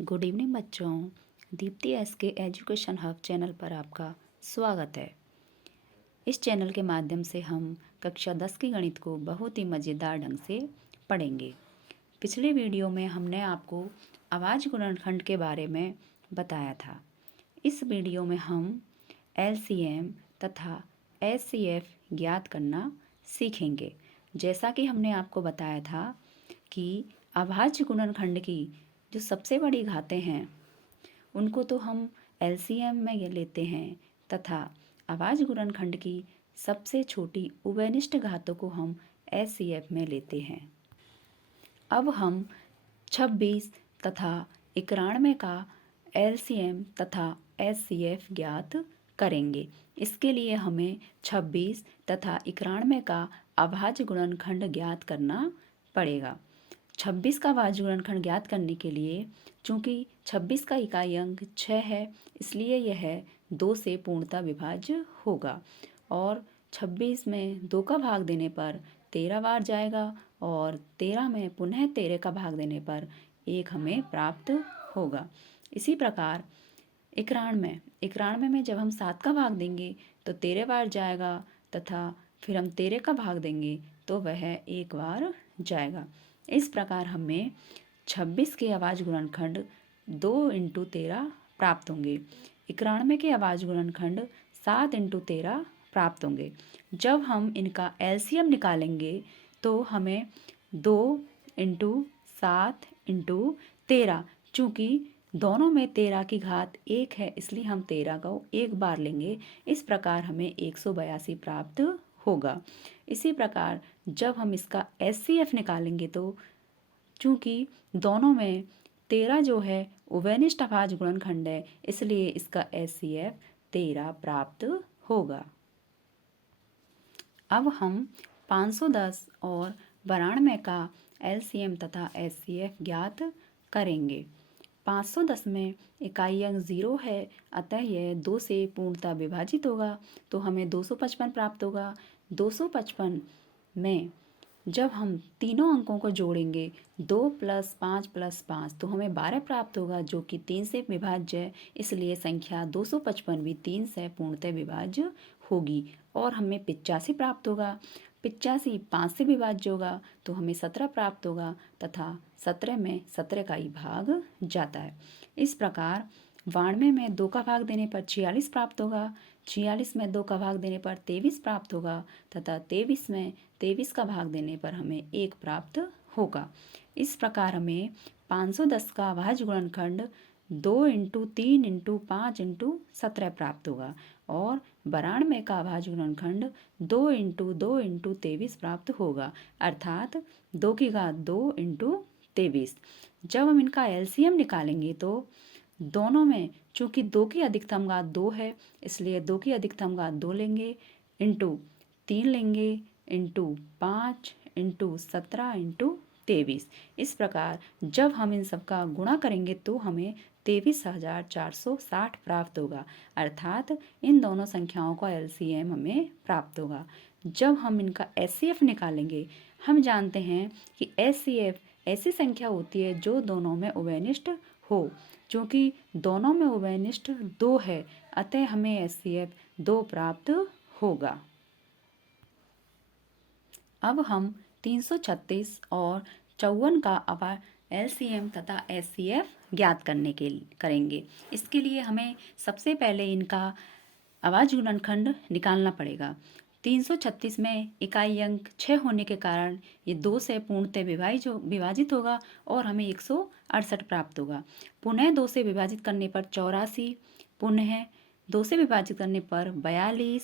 Good evening बच्चों। Deepti S के education hub channel पर आपका स्वागत है। इस चैनल के माध्यम से हम कक्षा 10 की गणित को बहुत ही मज़ेदार ढंग से पढ़ेंगे। पिछले वीडियो में हमने आपको आवाज़ गुणनखंड के बारे में बताया था। इस वीडियो में हम एलसीएम तथा एचसीएफ ज्ञात करना सीखेंगे। जैसा कि हमने आपको बताया था कि अभाज्य गुणनखंड की जो सबसे बड़ी घातें हैं उनको तो हम एलसीएम में ये लेते हैं तथा अभाज्य गुणनखंड की सबसे छोटी उभयनिष्ठ घातों को हम एचसीएफ में लेते हैं। अब हम 26 तथा 91 का एलसीएम तथा एचसीएफ ज्ञात करेंगे। इसके लिए हमें 26 तथा 91 का अभाज्य गुणनखंड ज्ञात करना पड़ेगा। 26 का अभाज्य गुणनखंड ज्ञात करने के लिए चूंकि 26 का इकाई अंक 6 है, इसलिए यह 2 से पूर्णतः विभाज्य होगा और 26 में 2 का भाग देने पर 13 बार जाएगा और 13 में पुनः 13 का भाग देने पर 1 हमें प्राप्त होगा। इसी प्रकार 91 में जब हम 7 का भाग देंगे तो 13 बार जाएगा तथा फिर हम 13 का भाग देंगे तो वह 1 बार जाएगा। इस प्रकार हमें 26 के अभाज्य गुणनखंड 2 × 13 प्राप्त होंगे। 91 के अभाज्य गुणनखंड 7 × 13 प्राप्त होंगे। जब हम इनका एलसीएम निकालेंगे तो हमें 2 × 7 × 13, चूँकि दोनों में 13 की घात 1 है इसलिए हम 13 को एक बार लेंगे। इस प्रकार हमें 182 प्राप्त होगा। इसी प्रकार जब हम इसका एचसीएफ निकालेंगे तो चूँकि दोनों में 13 जो है उभयनिष्ठ अभाज्य गुणनखंड है, इसलिए इसका एचसीएफ 13 प्राप्त होगा। अब हम 510 और 92 का एलसीएम तथा एचसीएफ ज्ञात करेंगे। 510 में इकाई अंक 0 है, अतः यह 2 से पूर्णतः विभाजित होगा तो हमें 255 प्राप्त होगा। 255 में जब हम तीनों अंकों को जोड़ेंगे 2 + 5 + 5 तो हमें 12 प्राप्त होगा, जो कि 3 से विभाज्य है, इसलिए संख्या 255 भी 3 से पूर्णतः विभाज्य होगी और हमें 85 प्राप्त होगा। 85 5 से विभाज्य होगा तो हमें 17 प्राप्त होगा तथा 17 में 17 का ही भाग जाता है। इस प्रकार 92 में 2 का भाग देने पर 46 प्राप्त होगा, 46 में 2 का भाग देने पर 23 प्राप्त होगा तथा 23 में 23 का भाग देने पर हमें 1 प्राप्त होगा। इस प्रकार हमें 510 का अभाज्य गुणनखंड 2 × 3 × 5 × 17 प्राप्त होगा और 92 का अभाज्य गुणनखंड 2 × 2 × 23 प्राप्त होगा, अर्थात 2 की घात 2 × 23। जब हम इनका एलसीएम निकालेंगे तो दोनों में चूँकि 2 की अधिकतम घात 2 है, इसलिए 2 की अधिकतम घात 2 लेंगे, इंटू 3 लेंगे, इंटू 5 इंटू 17 इंटू 23। इस प्रकार जब हम इन सब का गुणा करेंगे तो हमें 23,460 प्राप्त होगा, अर्थात इन दोनों संख्याओं का एलसीएम हमें प्राप्त होगा। जब हम इनका एचसीएफ निकालेंगे, हम जानते हैं कि एचसीएफ ऐसी संख्या होती है जो दोनों में उभयनिष्ठ हो। चूँकि दोनों में उभयनिष्ठ 2 है, अतः हमें एचसीएफ 2 प्राप्त होगा। अब हम 336 और 54 का एलसीएम तथा एचसीएफ ज्ञात करेंगे। इसके लिए हमें सबसे पहले इनका अभाज्य गुणनखंड निकालना पड़ेगा। 336 में इकाई अंक 6 होने के कारण ये 2 से पूर्णतः विभाजित होगा और हमें 168 प्राप्त होगा। पुनः 2 से विभाजित करने पर 84, पुनः 2 से विभाजित करने पर 42,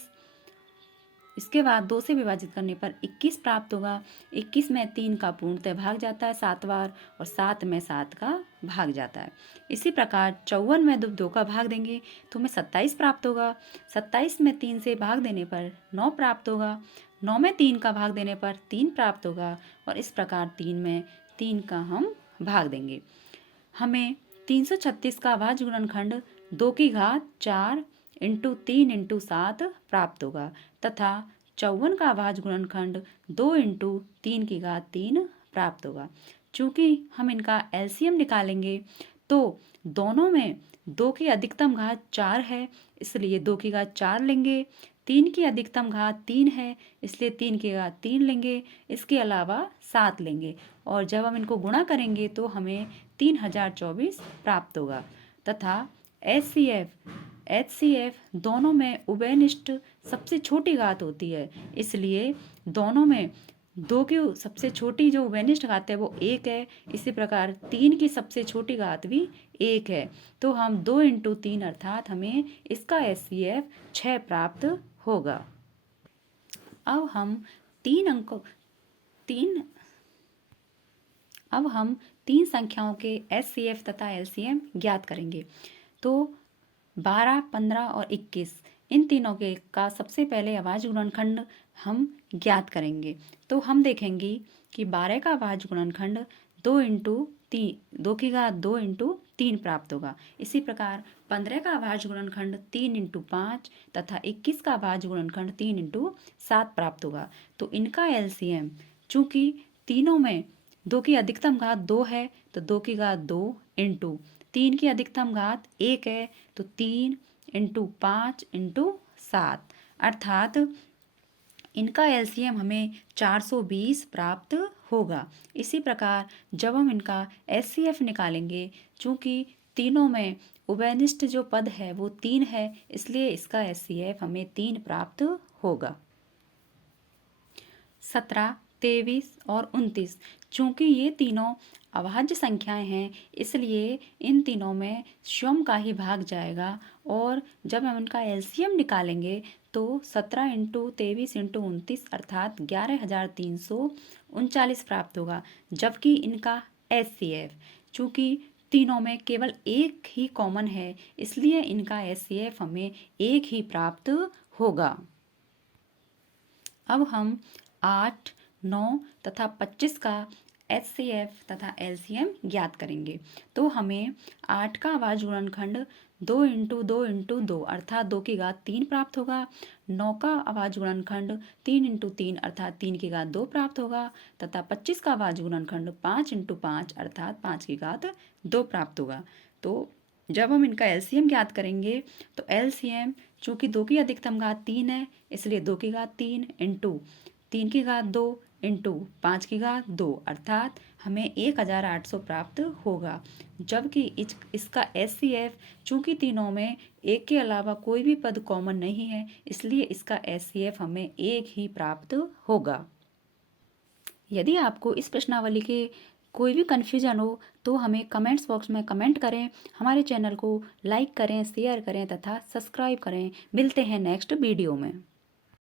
इसके बाद 2 से विभाजित करने पर 21 प्राप्त होगा। 21 में 3 का पूर्णतः भाग जाता है 7 बार और 7 में 7 का भाग जाता है। इसी प्रकार 54 में 2 का भाग देंगे तो हमें 27 प्राप्त होगा। 27 में 3 से भाग देने पर 9 प्राप्त होगा। 9 में 3 का भाग देने पर 3 प्राप्त होगा और इस प्रकार 3 में 3 का हम भाग देंगे। हमें 336 का अभाज्य गुणनखंड 2 की घात 4 इंटू 3 इंटू 7 प्राप्त होगा तथा 54 का अभाज्य गुणनखंड 2 इंटू 3 की घात 3 प्राप्त होगा। चूँकि हम इनका एलसीएम निकालेंगे तो दोनों में 2 की अधिकतम घात 4 है, इसलिए 2 की घात 4 लेंगे। 3 की अधिकतम घात 3 है, इसलिए 3 की घात 3 लेंगे। इसके अलावा 7 लेंगे और जब हम इनको गुणा करेंगे तो हमें 3024 प्राप्त होगा। तथा HCF दोनों में उभयनिष्ठ सबसे छोटी घात होती है, इसलिए दोनों में 2 की सबसे छोटी जो उभयनिष्ठ घात है वो 1 है। इसी प्रकार 3 की सबसे छोटी घात भी 1 है। तो हम 2 × 3 अर्थात हमें इसका HCF 6 प्राप्त होगा। अब हम तीन संख्याओं के HCF तथा LCM ज्ञात करेंगे। तो 12, 15 और 21 इन तीनों के का सबसे पहले अभाज्य गुणनखंड हम ज्ञात करेंगे। तो हम देखेंगे कि 12 का अभाज्य गुणनखंड 2 × 3 प्राप्त होगा। इसी प्रकार 15 का अभाज्य गुणनखंड 3 × 5 तथा 21 का अभाज्य गुणनखंड 3 × 7 प्राप्त होगा। तो इनका LCM चूंकि तीनों में 2 की अधिकतम घात 2 है तो 2 की घात 2 × 3 की अधिकतम घात 1 है तो 3 × 5 × 7 अर्थात इनका LCM हमें 420 प्राप्त होगा। इसी प्रकार जब हम इनका HCF निकालेंगे, चूंकि तीनों में उभयनिष्ठ जो पद है वो 3 है, इसलिए इसका HCF हमें 3 प्राप्त होगा। 17, 23 और 29 चूंकि ये तीनों अभाज्य संख्याएं हैं, इसलिए इन तीनों में स्वयं का ही भाग जाएगा और जब हम इनका LCM निकालेंगे तो 17 × 23 × 29 अर्थात 11,339 प्राप्त होगा। जबकि इनका HCF चूंकि तीनों में केवल एक ही कॉमन है, इसलिए इनका HCF हमें 1 ही प्राप्त होगा। अब हम 8, 9 तथा 25 का HCF तथा LCM ज्ञात करेंगे। तो हमें 8 का अभाज्य गुणनखंड 2 × 2 × 2 अर्थात 2 की घात 3 प्राप्त होगा। 9 का अभाज्य गुणनखंड 3 × 3 अर्थात 3 की घात 2 प्राप्त होगा तथा 25 का अभाज्य गुणनखंड 5 × 5 अर्थात 5 की घात 2 प्राप्त होगा। तो जब हम इनका LCM ज्ञात करेंगे तो LCM चूंकि 2 की अधिकतम घात 3 है, इसलिए 2 की घात 3 × 3 की घात 2 × 5 की घात 2 अर्थात हमें 1800 प्राप्त होगा। जबकि इसका HCF चूंकि तीनों में एक के अलावा कोई भी पद कॉमन नहीं है, इसलिए इसका HCF हमें 1 ही प्राप्त होगा। यदि आपको इस प्रश्नावली के कोई भी कन्फ्यूजन हो तो हमें कमेंट्स बॉक्स में कमेंट करें, हमारे चैनल को लाइक करें, शेयर करें तथा सब्सक्राइब करें। मिलते हैं नेक्स्ट वीडियो में।